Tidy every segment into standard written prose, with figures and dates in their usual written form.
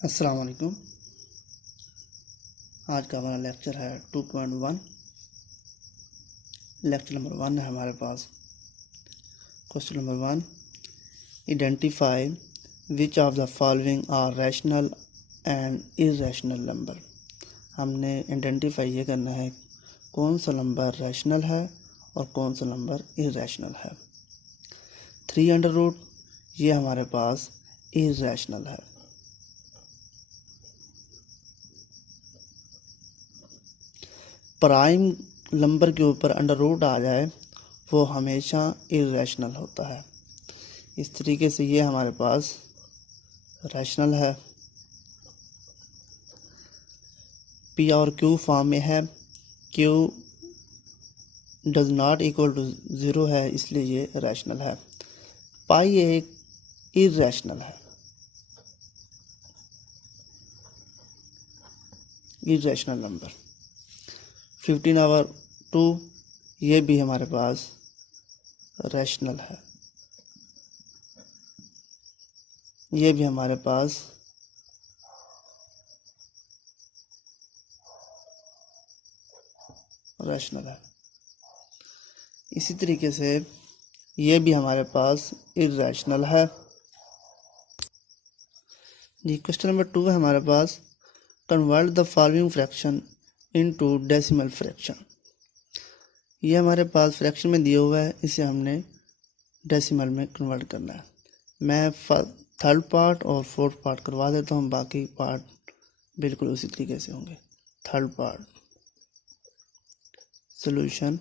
अस्सलाम वालेकुम। आज का हमारा लेक्चर है 2.1। लेक्चर नंबर 1 है हमारे पास। Question number 1, identify which of the following are rational and irrational number. हमने आइडेंटिफाई ये करना है कौन सा नंबर रैशनल है और कौन सा नंबर इर्रेशनल है। 3 अंडर रूट ये हमारे पास इर्रेशनल है। प्राइम नंबर के ऊपर अंडर रूट आ जाए वो हमेशा इर्रेशनल होता है। इस तरीके से ये हमारे पास रैशनल है। पी और क्यू फॉर्म में है। Q does not equal to 0 है, इसलिए ये रैशनल है। पाई एक इर्रेशनल है। इर्रेशनल नंबर 15/2 ये भी हमारे पास रैशनल है। ये भी हमारे पास रैशनल है। इसी तरीके से ये भी हमारे पास इर्रेशनल है। जी, क्वेश्चन नंबर 2 है हमारे पास, convert the following fraction into decimal fraction. ये हमारे पास फ्रैक्शन में दिया हुआ है, इसे हमने डेसिमल में कन्वर्ट करना है। मैं थर्ड पार्ट और फोर्थ पार्ट करवा देता हूँ, बाकी पार्ट बिल्कुल उसी तरीके से होंगे। थर्ड पार्ट, सॉल्यूशन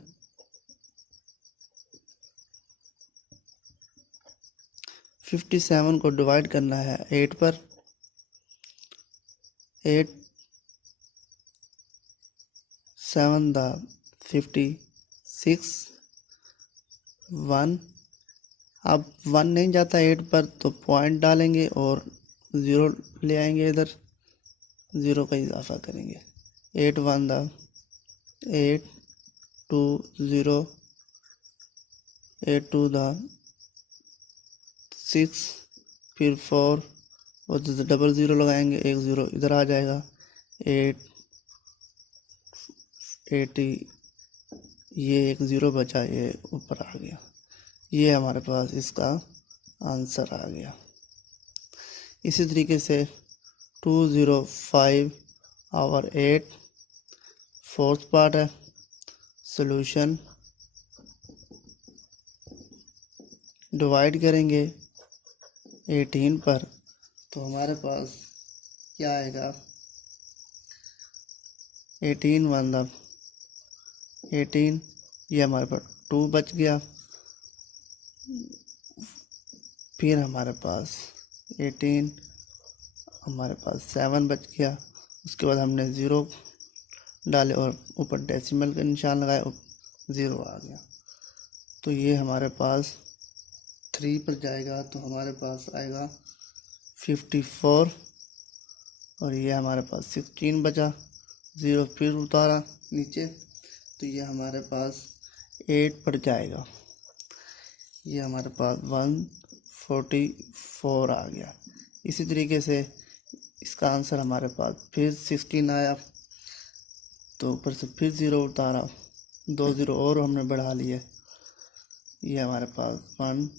57 को डिवाइड करना है 8 पर। 8 7 द 56 1। अब 1 नहीं जाता 8 पर तो पॉइंट डालेंगे और 0 ले आएंगे, इधर 0 का इजाफा करेंगे। 8 1 द 8 2 0 8 2 द 6 फिर 4 और डबल 0 लगाएंगे, 1 0 इधर आ जाएगा। 8 80 ये 1 0 बचा, ये ऊपर आ गया। ये हमारे पास इसका आंसर आ गया। इसी तरीके से 205/8 फोर्थ पार्ट है। सॉल्यूशन डिवाइड करेंगे 18 पर तो हमारे पास क्या आएगा। 18 1 द 18 ये हमारे पास 2 बच गया। फिर हमारे पास 18 हमारे पास 7 बच गया। उसके बाद हमने 0 डाले और ऊपर डेसिमल का निशान लगाया, 0 आ गया। तो ये हमारे पास 3 पर जाएगा तो हमारे पास आएगा 54 और ये हमारे पास 16 बचा। 0 फिर उतारा नीचे तो ये हमारे पास 8 पर जाएगा। ये हमारे पास 144 आ गया। इसी तरीके से इसका आंसर हमारे पास फिर 16 आया तो ऊपर से फिर 0 उतारा, 2 0 और हमने बढ़ा लिए। ये हमारे पास 1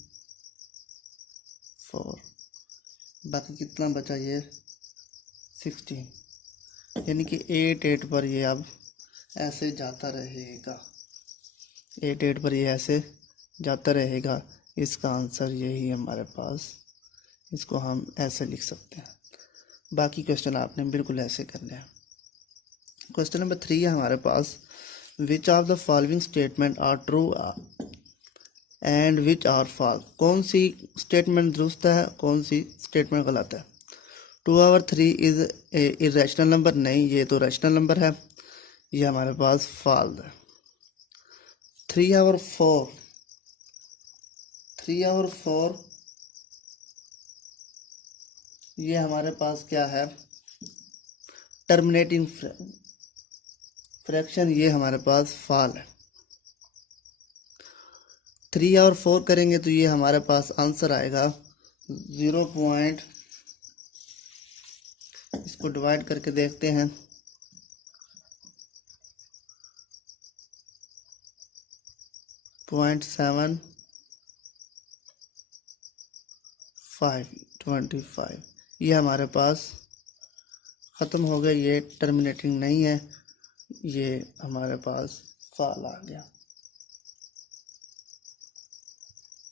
4, बाकी कितना बचा, ये 16, यानी कि 8 8 पर ये अब ऐसे जाता रहेगा। 8 8 पर ये ऐसे जाता रहेगा। इसका आंसर यही है हमारे पास। इसको हम ऐसे लिख सकते हैं। बाकी क्वेश्चन आपने बिल्कुल ऐसे करने हैं। क्वेश्चन नंबर 3 है हमारे पास, which of the following statement are true and which are false. कौन सी स्टेटमेंट दुरुस्त है, कौन सी स्टेटमेंट गलत है। 2/3 इज ए इरेशनल नंबर, नहीं ये तो रैशनल नंबर है, ये हमारे पास फॉल्स है। 3/4 ये हमारे पास क्या है, टर्मिनेटिंग फ्रैक्शन, ये हमारे पास फॉल है। 3/4 करेंगे तो ये हमारे पास आंसर आएगा इसको डिवाइड करके देखते हैं। 0.7525 ये हमारे पास ख़त्म हो गया। ये टर्मिनेटिंग नहीं है, ये हमारे पास फाल आ गया।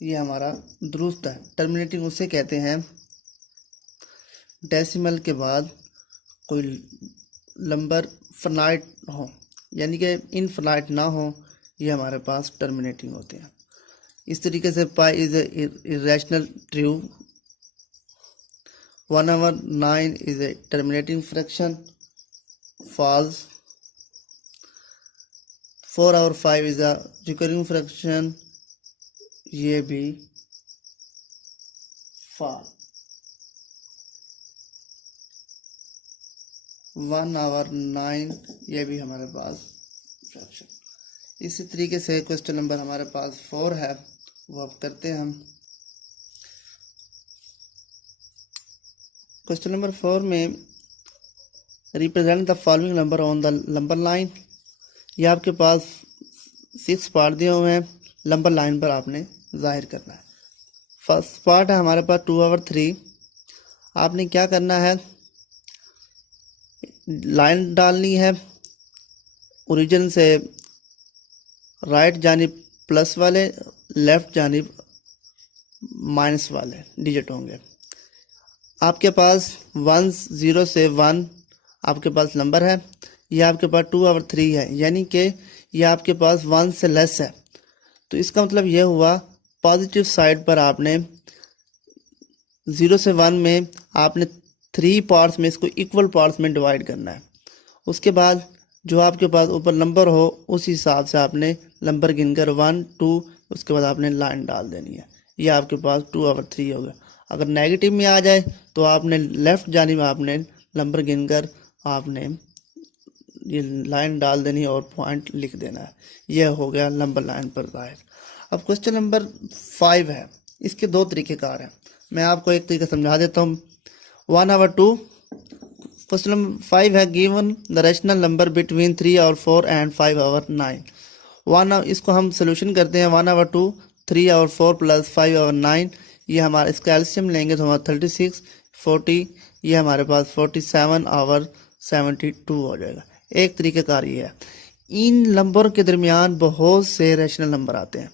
ये हमारा दुरुस्त है। टर्मिनेटिंग उसे कहते हैं डेसिमल के बाद कोई नंबर फनाइट हो, यानी कि इनफाइनाइट ना हो, ये हमारे पास टर्मिनेटिंग होते हैं। इस तरीके से pi is irrational true, 1/9 is a terminating fraction false, 4/5 is a recurring fraction, ये भी फॉल। 1/9 ये भी हमारे पास फ्रैक्शन। इसी तरीके से क्वेश्चन नंबर हमारे पास 4 है, वो अब करते हैं हम। क्वेश्चन नंबर 4 में represent the following number on the number line. ये आपके पास 6 पार्ट दिए हुए हैं, नंबर लाइन पर आपने जाहिर करना है। फर्स्ट पार्ट है हमारे पास 2/3। आपने क्या करना है, लाइन डालनी है, ओरिजिन से राइट जानिब प्लस वाले, लेफ्ट जानिब माइनस वाले डिजिट होंगे। आपके पास 1 0 से 1 आपके पास नंबर है, ये आपके पास 2/3 है, यानी कि ये आपके पास 1 से लेस है। तो इसका मतलब यह हुआ पॉजिटिव साइड पर आपने 0 से 1 में आपने 3 पार्ट्स में इसको इक्वल पार्ट्स में डिवाइड करना है। उसके बाद जो आपके पास ऊपर नंबर हो उस हिसाब से आपने नंबर गिनकर 1 2 उसके बाद आपने लाइन डाल देनी है। ये आपके पास 2/3 हो गया। अगर नेगेटिव में आ जाए तो आपने लेफ्ट जानिब आपने नंबर गिनकर आपने ये लाइन डाल देनी है और पॉइंट लिख देना है। यह हो गया नंबर लाइन पर जाहिर। अब क्वेश्चन नंबर 5 है, इसके 2 तरीक़ेकार हैं, मैं आपको एक तरीका समझा देता हूँ। 1/2 क्वेश्चन नंबर 5 है, given the rational number between 3/4 and 5/9। इसको हम सोल्यूशन करते हैं। 1/2 3/4 प्लस 5/9, ये हमारा इसका एलसीएम लेंगे तो हमारा 36 40, ये हमारे पास 47/72 हो जाएगा। एक तरीक़ेकार ये है। इन नंबरों के दरमियान बहुत से रैशनल नंबर आते हैं,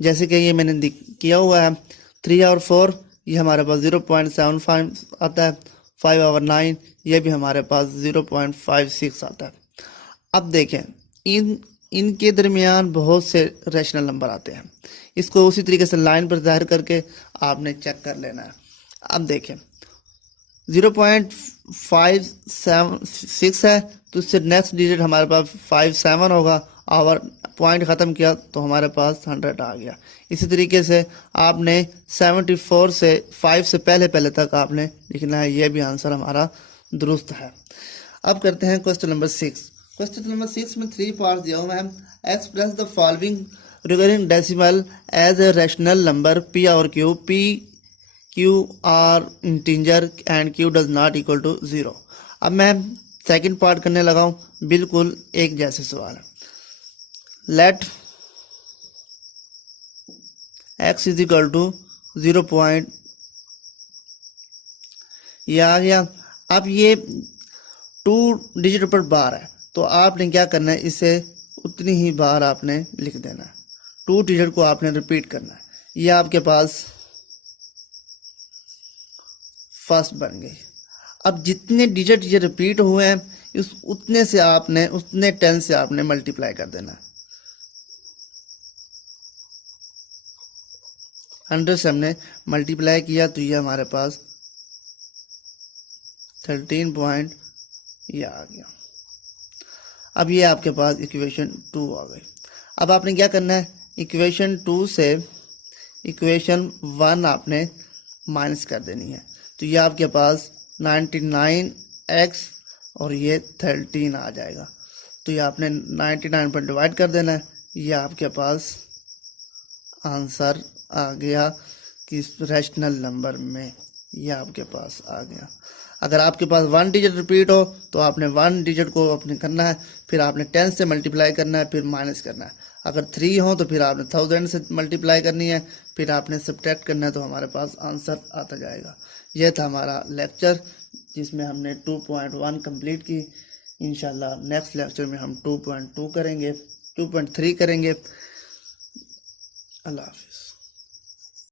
जैसे कि ये मैंने किया हुआ है 3/4, ये हमारे पास 0.75 आता है। 5/9 ये भी हमारे पास 0.56 आता है। अब देखें इनके दरमियान बहुत से रैशनल नंबर आते हैं, इसको उसी तरीके से लाइन पर जाहिर करके आपने चेक कर लेना है। अब देखें 0.576 है तो उससे नेक्स्ट डिजिट हमारे पास 57 होगा, और पॉइंट ख़त्म किया तो हमारे पास 100 आ गया। इसी तरीके से आपने 74 से 5 से पहले पहले तक आपने लिखना है। यह भी आंसर हमारा दुरुस्त है। अब करते हैं क्वेश्चन नंबर 6। क्वेश्चन नंबर 6 में 3 पार्ट दिया हुआ है। Express the following regarding decimal as a rational number P और Q, P Q are integer and Q does not equal to 0। अब मैं सेकंड पार्ट करने लगा हूँ, बिल्कुल एक जैसे सवाल है। Let x is equal to 0 point, ये आ गया। अब ये 2 डिजिट पर बार है तो आपने क्या करना है, इसे उतनी ही बार आपने लिख देना है। 2 डिजिट को आपने रिपीट करना है। ये आपके पास फर्स्ट बन गई। अब जितने डिजिट ये रिपीट हुए हैं इस उतने 10 से आपने मल्टीप्लाई कर देना है। 100 से हमने मल्टीप्लाई किया तो ये हमारे पास 13 पॉइंट ये आ गया। अब ये आपके पास इक्वेशन 2 आ गई। अब आपने क्या करना है, इक्वेशन 2 से इक्वेशन 1 आपने माइनस कर देनी है। तो ये आपके पास 99x और ये 13 आ जाएगा। तो ये आपने 99 पर डिवाइड कर देना है। ये आपके पास आंसर आ गया कि रैशनल नंबर में ये आपके पास आ गया। अगर आपके पास 1 डिजिट रिपीट हो तो आपने 1 डिजिट को अपने करना है, फिर आपने 10 से मल्टीप्लाई करना है, फिर माइनस करना है। अगर 3 हो तो फिर आपने 1000 से मल्टीप्लाई करनी है, फिर आपने सब्ट्रैक्ट करना है, तो हमारे पास आंसर आता जाएगा। यह था हमारा लेक्चर जिसमें हमने 2.1 कंप्लीट की। इंशाल्लाह नेक्स्ट लेक्चर में हम 2.2 करेंगे, 2.3 करेंगे। अल्लाह हाफिज़।